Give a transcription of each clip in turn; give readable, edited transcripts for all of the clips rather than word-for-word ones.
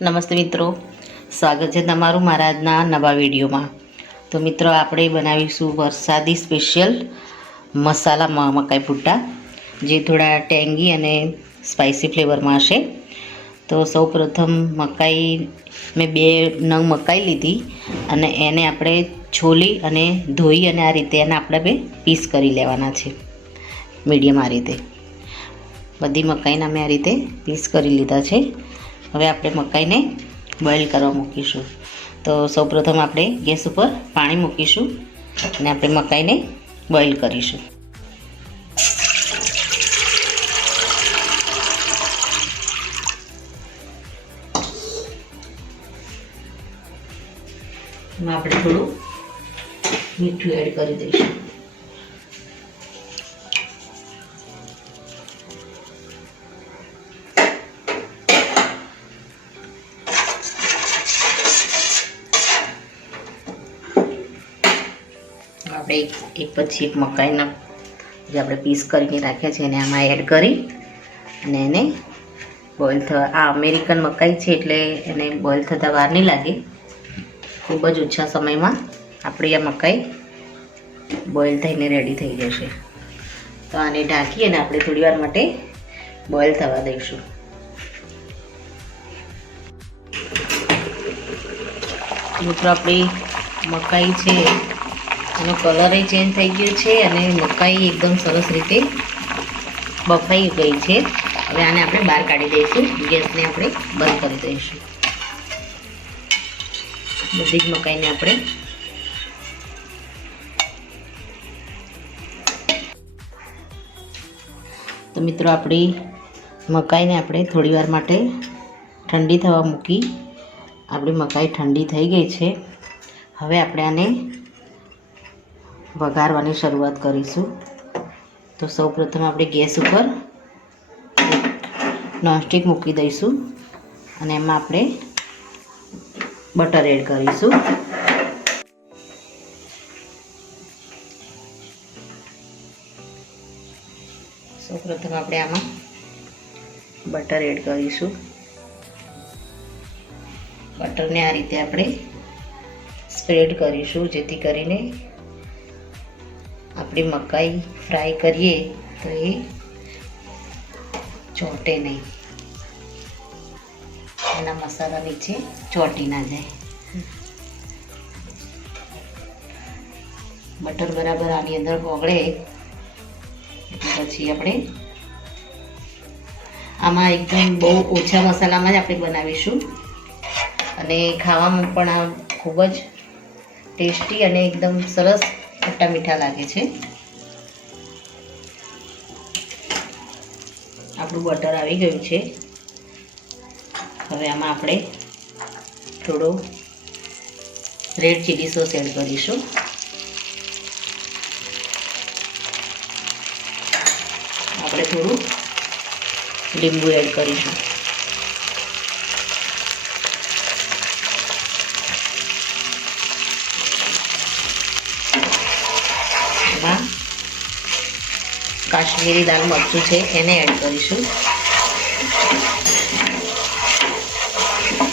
નમસ્તે મિત્રો, સ્વાગત છે તમારું મારા આજના નવા વિડીયોમાં. તો મિત્રો, આપણે બનાવીશું વરસાદી સ્પેશિયલ મસાલા મકાઈ ભૂટ્ટા, જે થોડા ટેંગી અને સ્પાઇસી ફ્લેવરમાં હશે. તો સૌપ્રથમ મકાઈ મેં 2 નંગ મકાઈ લીધી અને એને આપણે છોલી અને ધોઈ અને આ રીતે એને આપણે પીસ કરી લેવાના છે. મીડિયમ આ રીતે બધી મકાઈના મેં આ રીતે પીસ કરી લીધા છે. હવે આપણે મકાઈને બોઇલ કરવા મૂકીશું. તો સૌપ્રથમ આપણે ગેસ ઉપર પાણી મૂકીશું અને આપણે મકાઈને બોઇલ કરીશું. એમાં આપણે થોડું મીઠું એડ કરી દઈશું. આપણે એક પછી એક મકાઈના જે આપણે પીસ કરીને રાખ્યા છે એને આમાં એડ કરી અને એને બોઇલ થવા, આ અમેરિકન મકાઈ છે એટલે એને બોઇલ થતાં વાર નહીં લાગે. ખૂબ જ ઓછા સમયમાં આપણી આ મકાઈ બોઇલ થઈને રેડી થઈ જશે. તો આને ઢાંકી અને આપણે થોડી વાર માટે બોઇલ થવા દઈશું. મિત્રો, આપણી મકાઈ છે એનો કલર ચેન્જ થઈ ગયો છે અને મકાઈ એકદમ સરસ રીતે બફાઈ ગઈ છે. હવે આને આપણે બહાર કાઢી દઈશું. ગેસને આપણે બંધ કરી દઈશું. બધી જ મકાઈને આપણે તો મિત્રો, આપણી મકાઈને આપણે થોડી વાર માટે ઠંડી થવા મૂકી. આપણી મકાઈ ઠંડી થઈ ગઈ છે. હવે આપણે આને વઘારવાની શરૂઆત કરીશું. તો સૌપ્રથમ આપણે ગેસ ઉપર નોનસ્ટિક મૂકી દઈશું અને એમાં આપણે બટર એડ કરીશું. સૌપ્રથમ આપણે આમાં બટર એડ કરીશું. બટરને આ રીતે આપણે સ્પ્રેડ કરીશું, જેથી કરીને આપણી મકાઈ ફ્રાય કરીએ તો એ ચોંટે નહીં, એના મસાલા નીચે ચોંટી ના જાય. બટર બરાબર આની અંદર ઓગળે પછી આપણે આમાં એકદમ બહુ ઓછા મસાલામાં જ આપણે બનાવીશું અને ખાવામાં પણ આ ખૂબ જ ટેસ્ટી અને એકદમ સરસ ખટ્ટા મીઠા લાગે છે. આપણું બટર આવી ગયું છે. હવે આમાં આપણે થોડો રેડ ચીલી સોસ એડ કરીશું. આપણે થોડું લીંબુ એડ કરીશું. એમાં કાશ્મીરી લાલ મરચું છે એને એડ કરીશું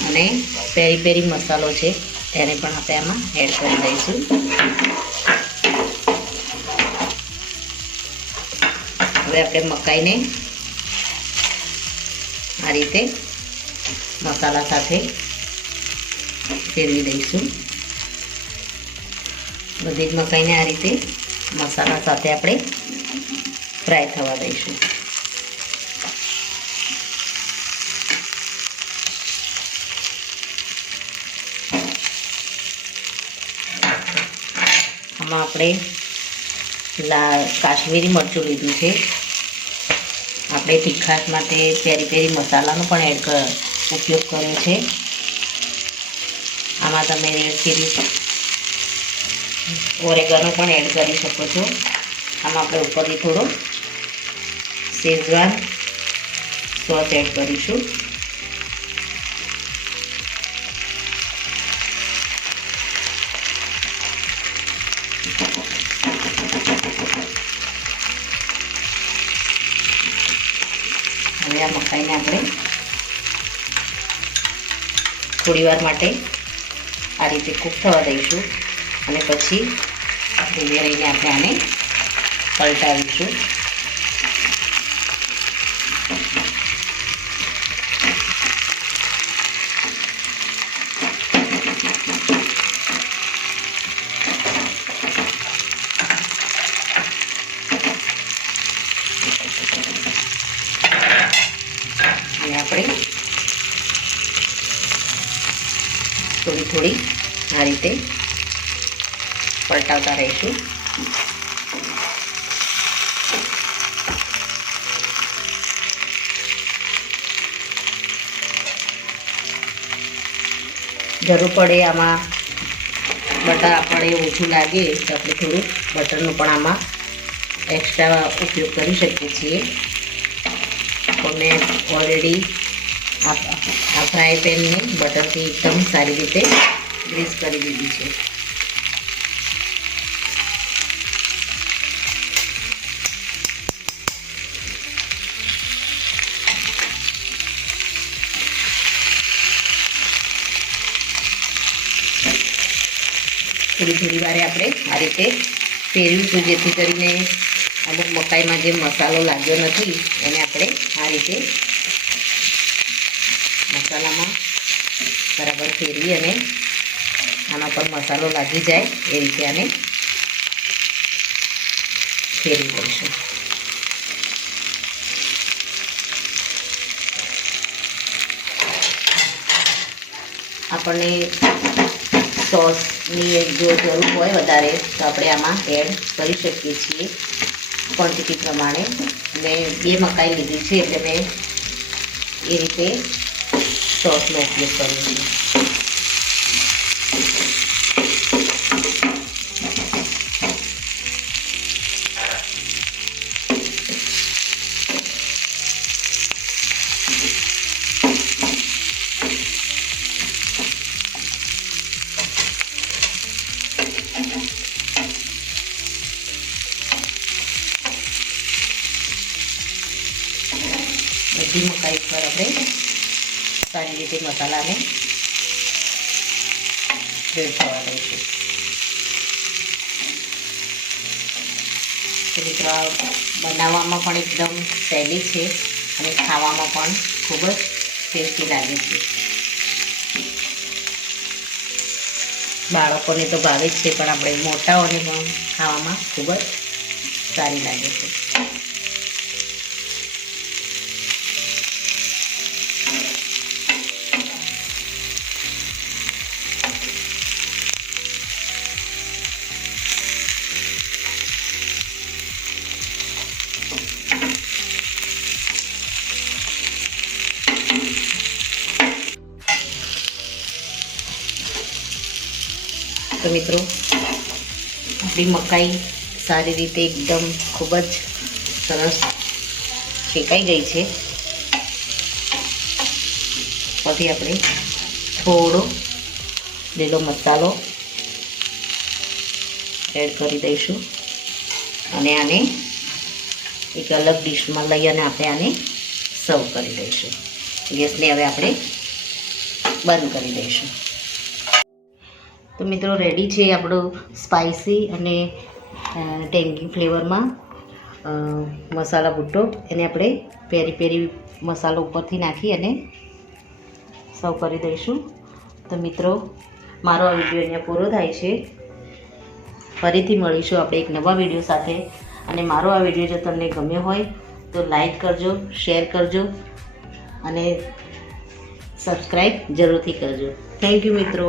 અને પેરી પેરી મસાલો છે એને પણ આપણે આમાં એડ કરી દઈશું. હવે આપણે મકાઈને આ રીતે મસાલા સાથે ફેરવી દઈશું. બધી જ મકાઈને આ રીતે મસાલા સાથે આપણે ફ્રાય થવા દઈશું. આમાં આપણે કાશ્મીરી મરચું લીધું છે. આપણે તીખાશ માટે પેરી પેરી મસાલાનો પણ ઉપયોગ કર્યો છે. આમાં તમે રેડ ચીલી ઓરેગાનો પણ એડ કરી શકો છો. આમાં આપણે ઉપરથી થોડો શેઝવાન સોસ એડ કરીશું. હવે આ મકાઈને આપણે થોડી વાર માટે આ રીતે કૂક થવા દઈશું અને પછી ધીમે રહીને આપણે આને પલટાવીશું. અને આપણે થોડી આ રીતે પલટાવતા રહીશું. જરૂર પડે આમાં બટર આપણે ઓછું લાગે તો આપણે થોડું બટરનું પણ આમાં એક્સ્ટ્રા ઉપયોગ કરી શકીએ છીએ. તો મેં ઓલરેડી આ ફ્રાય પેનને બટરથી એકદમ સારી રીતે ગ્રીસ કરી દીધી છે. થોડી વારે આપણે આ રીતે ફેરવીશું, જેથી કરીને અમુક મકાઈમાં જે મસાલો લાગ્યો નથી એને આપણે આ રીતે મસાલામાં બરાબર ફેરવી અને આના પર મસાલો લાગી જાય એ રીતે આને ફેરવી દઈશું. આપણને સોસની જો જરૂર હોય વધારે તો આપણે આમાં એડ કરી શકીએ છીએ ક્વોન્ટિટી પ્રમાણે. મેં 2 મકાઈ લીધી છે એટલે મેં એ રીતે સોસનો ઉપયોગ કર્યો છે. બધી મકાઈ પર આપણે સારી રીતે મસાલાને સ્પ્રેડ થવા દઈશું. મિત્રો આ બનાવવામાં પણ એકદમ સહેલી છે અને ખાવામાં પણ ખૂબ જ ટેસ્ટી લાગે છે. બાળકોને તો ભાવે જ છે, પણ આપણે મોટાઓને પણ ખાવામાં ખૂબ જ સારી લાગે છે. તો મિત્રો આપણી મકાઈ સારી રીતે એકદમ ખૂબ જ સરસ શેકાઈ ગઈ છે. પછી આપણે થોડો લીલો મસાલો એડ કરી દઈશું અને આને એક અલગ ડીશમાં લઈ અને આપણે આને સર્વ કરી દઈશું. ગેસને હવે આપણે બંધ કરી દઈશું. તો મિત્રો રેડી છે આપણો સ્પાઇસી અને ટેંગી ફ્લેવરમાં મસાલા ભુટ્ટો. એને આપણે પેરી પેરી મસાલો ઉપરથી નાખી અને સર્વ કરી દઈશું. તો મિત્રો મારો આ વિડીયો અહીંયા પૂરો થાય છે. ફરીથી મળીશું આપણે એક નવા વિડીયો સાથે. અને મારો આ વિડીયો જો તમને ગમ્યો હોય તો લાઈક કરજો, શેર કરજો અને સબસ્ક્રાઈબ જરૂરથી કરજો. થેન્ક યુ મિત્રો.